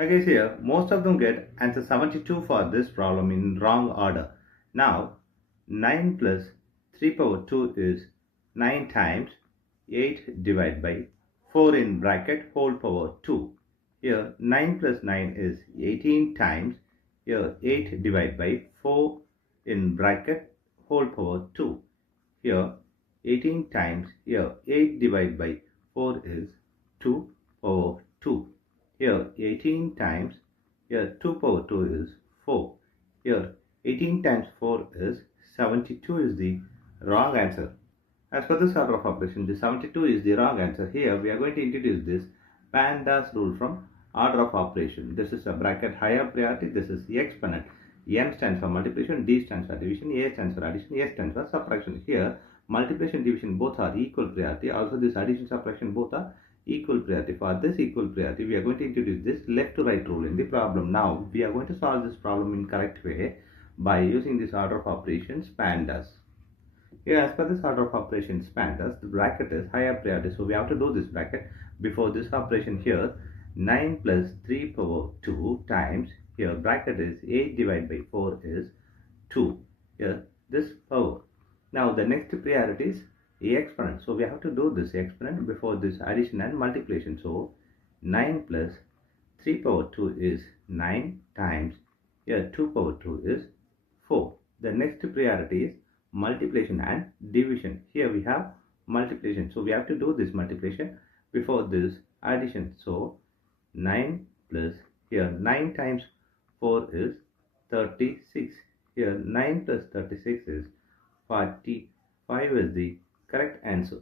Hi guys, here most of them get answer 72 for this problem in wrong order. Now 9 plus 3 power 2 is 9 times 8 divided by 4 in bracket whole power 2. Here 9 plus 9 is 18 times, here 8 divided by 4 in bracket whole power 2. Here 18 times, here 8 divided by 4 is 2 power 2. Here 18 times, here 2 power 2 is 4. Here 18 times 4 is 72 is the wrong answer. As per this order of operation, the 72 is the wrong answer. Here we are going to introduce this PEMDAS rule from order of operation. This is a bracket higher priority. This is the exponent. N stands for multiplication, D stands for division, A stands for addition, S stands for subtraction. Here multiplication, division both are equal priority. Also this addition, subtraction both are equal priority. For this equal priority, we are going to introduce this left to right rule in the problem. Now we are going to solve this problem in correct way by using this order of operations PEMDAS. Here, as per this order of operations PEMDAS, the bracket is higher priority. So we have to do this bracket before this operation. Here 9 plus 3 power 2 times, here bracket is 8 divided by 4 is 2. Here this power. Now the next priority is exponent. So we have to do this exponent before this addition and multiplication. So 9 plus 3 power 2 is 9 times, here 2 power 2 is 4. The next priority is multiplication and division. Here we have multiplication. So we have to do this multiplication before this addition. So 9 plus, here 9 times 4 is 36. Here 9 plus 36 is 45 is the correct answer.